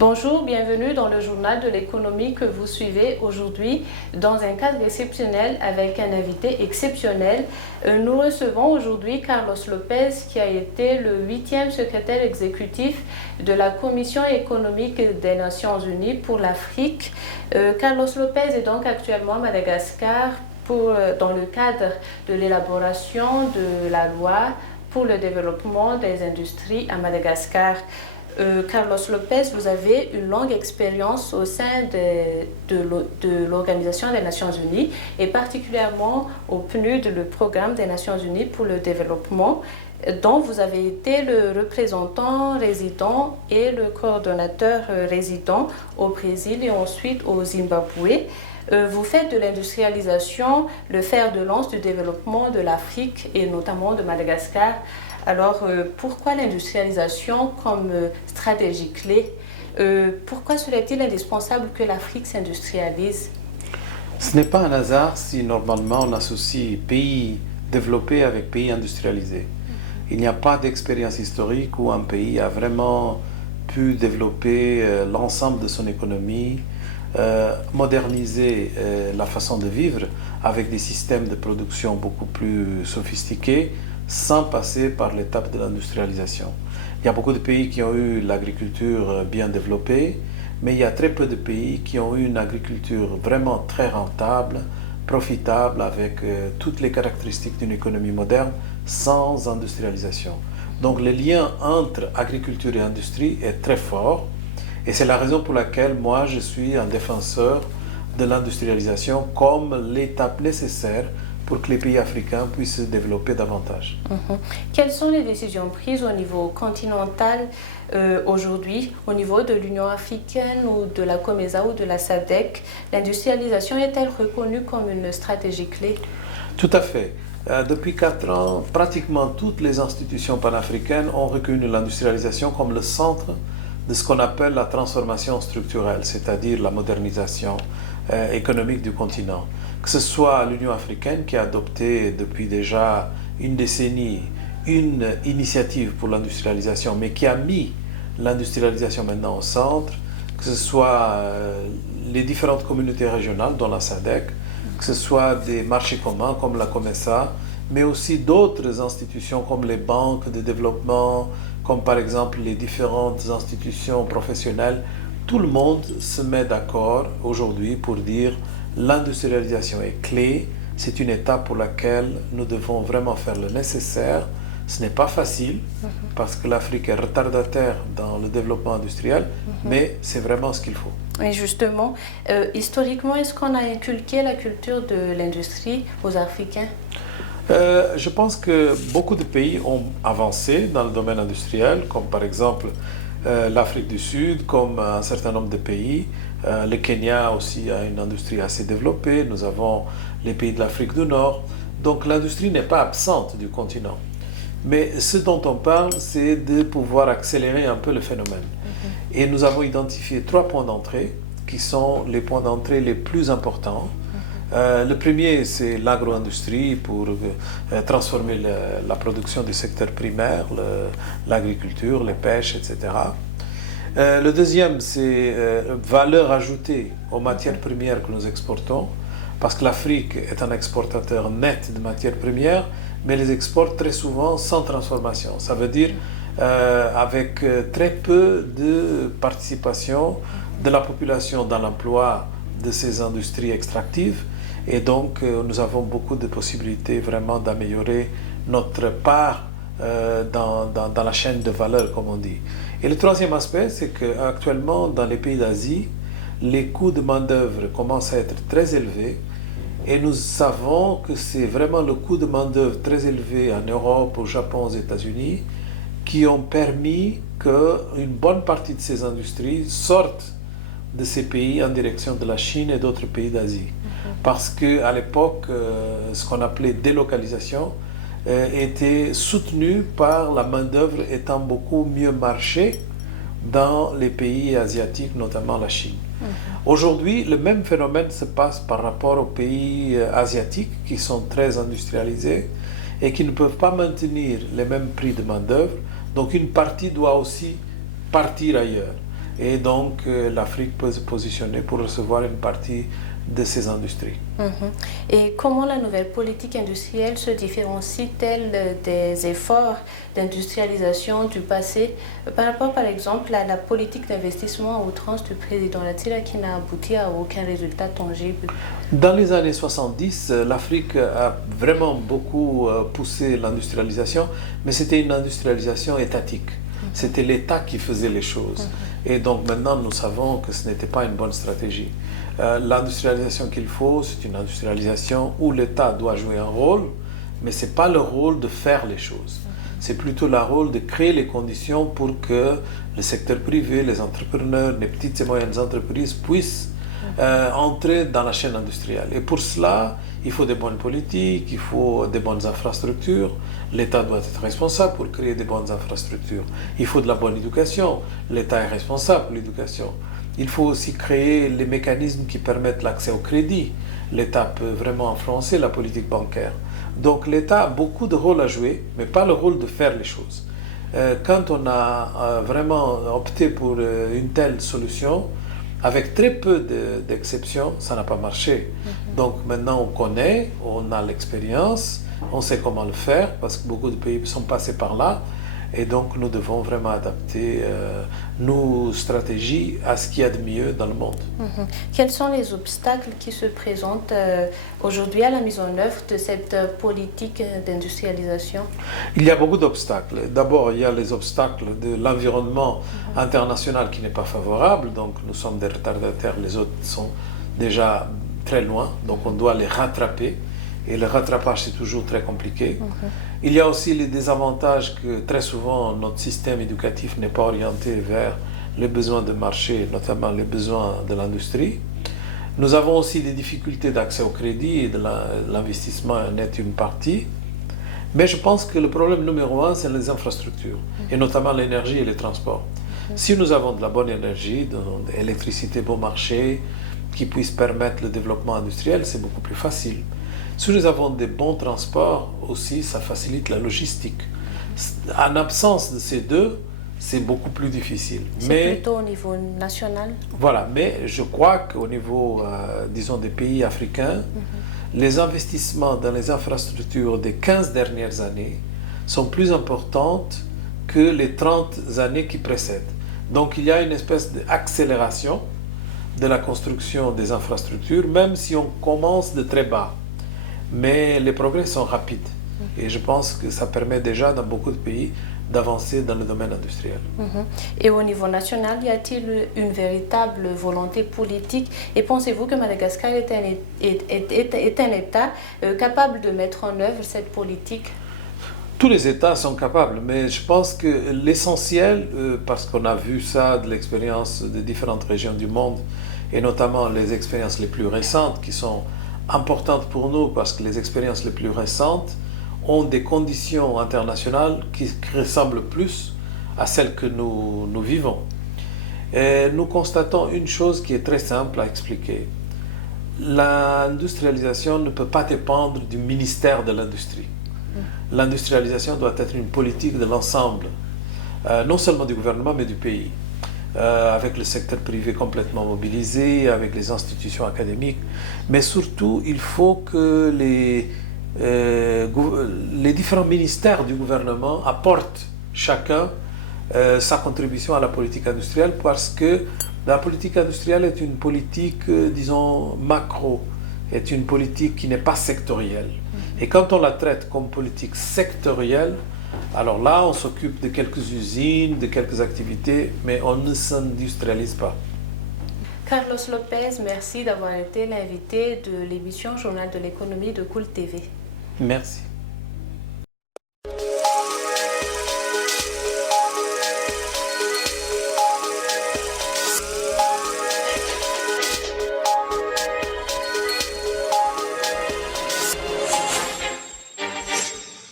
Bonjour, bienvenue dans le journal de l'économie que vous suivez aujourd'hui dans un cadre exceptionnel avec un invité exceptionnel. Nous recevons aujourd'hui Carlos Lopez qui a été le 8e secrétaire exécutif de la Commission économique des Nations Unies pour l'Afrique. Carlos Lopez est donc actuellement à Madagascar dans le cadre de l'élaboration de la loi pour le développement des industries à Madagascar. Carlos Lopez, vous avez une longue expérience au sein de l'Organisation des Nations Unies et particulièrement au PNUD, le Programme des Nations Unies pour le développement, dont vous avez été le représentant résident et le coordonnateur résident au Brésil et ensuite au Zimbabwe. Vous faites de l'industrialisation le fer de lance du développement de l'Afrique et notamment de Madagascar. Alors, pourquoi l'industrialisation comme stratégie clé? Pourquoi serait-il indispensable que l'Afrique s'industrialise? Ce n'est pas un hasard si normalement on associe pays développés avec pays industrialisés. Il n'y a pas d'expérience historique où un pays a vraiment pu développer l'ensemble de son économie, moderniser la façon de vivre avec des systèmes de production beaucoup plus sophistiqués, sans passer par l'étape de l'industrialisation. Il y a beaucoup de pays qui ont eu l'agriculture bien développée, mais il y a très peu de pays qui ont eu une agriculture vraiment très rentable, profitable, avec toutes les caractéristiques d'une économie moderne, sans industrialisation. Donc le lien entre agriculture et industrie est très fort, et c'est la raison pour laquelle moi je suis un défenseur de l'industrialisation comme l'étape nécessaire pour que les pays africains puissent se développer davantage. Quelles sont les décisions prises au niveau continental aujourd'hui, au niveau de l'Union africaine ou de la COMESA ou de la SADC? L'industrialisation est-elle reconnue comme une stratégie clé? Tout à fait. Depuis 4 ans, pratiquement toutes les institutions panafricaines ont reconnu l'industrialisation comme le centre de ce qu'on appelle la transformation structurelle, c'est-à-dire la modernisation économique du continent. Que ce soit l'Union africaine qui a adopté depuis déjà une décennie une initiative pour l'industrialisation, mais qui a mis l'industrialisation maintenant au centre, que ce soit les différentes communautés régionales, dont la SADC, que ce soit des marchés communs comme la COMESA, mais aussi d'autres institutions comme les banques de développement, comme par exemple les différentes institutions professionnelles. Tout le monde se met d'accord aujourd'hui pour dire l'industrialisation est clé, c'est une étape pour laquelle nous devons vraiment faire le nécessaire. Ce n'est pas facile parce que l'Afrique est retardataire dans le développement industriel, mais c'est vraiment ce qu'il faut. Et justement, historiquement, est-ce qu'on a inculqué la culture de l'industrie aux Africains? Je pense que beaucoup de pays ont avancé dans le domaine industriel, comme par exemple l'Afrique du Sud, comme un certain nombre de pays. Le Kenya aussi a une industrie assez développée. Nous avons les pays de l'Afrique du Nord. Donc l'industrie n'est pas absente du continent. Mais ce dont on parle, c'est de pouvoir accélérer un peu le phénomène. Et nous avons identifié 3 points d'entrée qui sont les points d'entrée les plus importants. Le premier, c'est l'agro-industrie pour transformer la production du secteur primaire, l'agriculture, les pêches, etc. Le deuxième, c'est valeur ajoutée aux matières premières que nous exportons, parce que l'Afrique est un exportateur net de matières premières, mais les exporte très souvent sans transformation. Ça veut dire avec très peu de participation de la population dans l'emploi de ces industries extractives. Et donc, nous avons beaucoup de possibilités vraiment d'améliorer notre part dans la chaîne de valeur, comme on dit. Et le troisième aspect, c'est qu'actuellement, dans les pays d'Asie, les coûts de main-d'œuvre commencent à être très élevés. Et nous savons que c'est vraiment le coût de main-d'œuvre très élevé en Europe, au Japon, aux États-Unis, qui ont permis qu'une bonne partie de ces industries sortent de ces pays en direction de la Chine et d'autres pays d'Asie. Parce qu'à l'époque, ce qu'on appelait délocalisation était soutenu par la main-d'œuvre étant beaucoup mieux marché dans les pays asiatiques, notamment la Chine. Aujourd'hui, le même phénomène se passe par rapport aux pays asiatiques qui sont très industrialisés et qui ne peuvent pas maintenir les mêmes prix de main-d'œuvre. Donc une partie doit aussi partir ailleurs. Et donc, l'Afrique peut se positionner pour recevoir une partie de ces industries. Et comment la nouvelle politique industrielle se différencie-t-elle des efforts d'industrialisation du passé par rapport, par exemple, à la politique d'investissement à outrance du président Latila qui n'a abouti à aucun résultat tangible? Dans les années 70, l'Afrique a vraiment beaucoup poussé l'industrialisation, mais c'était une industrialisation étatique. C'était l'État qui faisait les choses. Et donc maintenant, nous savons que ce n'était pas une bonne stratégie. L'industrialisation qu'il faut, c'est une industrialisation où l'État doit jouer un rôle, mais ce n'est pas le rôle de faire les choses. C'est plutôt le rôle de créer les conditions pour que le secteur privé, les entrepreneurs, les petites et moyennes entreprises puissent entrer dans la chaîne industrielle. Et pour cela, il faut des bonnes politiques, il faut des bonnes infrastructures. L'État doit être responsable pour créer des bonnes infrastructures. Il faut de la bonne éducation. L'État est responsable pour l'éducation. Il faut aussi créer les mécanismes qui permettent l'accès au crédit. L'État peut vraiment influencer la politique bancaire. Donc l'État a beaucoup de rôle à jouer, mais pas le rôle de faire les choses. Quand on a vraiment opté pour une telle solution, avec très peu d'exceptions, ça n'a pas marché. Donc maintenant on connaît, on a l'expérience, on sait comment le faire, parce que beaucoup de pays sont passés par là. Et donc, nous devons vraiment adapter nos stratégies à ce qu'il y a de mieux dans le monde. Quels sont les obstacles qui se présentent aujourd'hui à la mise en œuvre de cette politique d'industrialisation? Il y a beaucoup d'obstacles. D'abord, il y a les obstacles de l'environnement international qui n'est pas favorable. Donc, nous sommes des retardataires, les autres sont déjà très loin. Donc, on doit les rattraper. Et le rattrapage, c'est toujours très compliqué. Il y a aussi les désavantages que très souvent notre système éducatif n'est pas orienté vers les besoins de marché, notamment les besoins de l'industrie. Nous avons aussi des difficultés d'accès au crédit et de l'investissement en est une partie. Mais je pense que le problème numéro un, c'est les infrastructures, et notamment l'énergie et les transports. Si nous avons de la bonne énergie, de l'électricité bon marché, qui puisse permettre le développement industriel, c'est beaucoup plus facile. Si nous avons des bons transports aussi, ça facilite la logistique. En absence de ces deux, c'est beaucoup plus difficile. C'est plutôt au niveau national? Voilà, mais je crois qu'au niveau, disons, des pays africains, les investissements dans les infrastructures des 15 dernières années sont plus importantes que les 30 années qui précèdent. Donc il y a une espèce d'accélération de la construction des infrastructures, même si on commence de très bas. Mais les progrès sont rapides et je pense que ça permet déjà dans beaucoup de pays d'avancer dans le domaine industriel. Et au niveau national, y a-t-il une véritable volonté politique et pensez-vous que Madagascar est un État capable de mettre en œuvre cette politique? Tous les États sont capables, mais je pense que l'essentiel, parce qu'on a vu ça de l'expérience de différentes régions du monde et notamment les expériences les plus récentes qui sont importante pour nous parce que les expériences les plus récentes ont des conditions internationales qui ressemblent plus à celles que nous vivons. Et nous constatons une chose qui est très simple à expliquer. L'industrialisation ne peut pas dépendre du ministère de l'Industrie. L'industrialisation doit être une politique de l'ensemble, non seulement du gouvernement mais du pays. Avec le secteur privé complètement mobilisé, avec les institutions académiques. Mais surtout, il faut que les différents ministères du gouvernement apportent chacun sa contribution à la politique industrielle parce que la politique industrielle est une politique, disons, macro, est une politique qui n'est pas sectorielle. Et quand on la traite comme politique sectorielle, alors là, on s'occupe de quelques usines, de quelques activités, mais on ne s'industrialise pas. Carlos Lopez, merci d'avoir été l'invité de l'émission Journal de l'économie de Cool TV. Merci.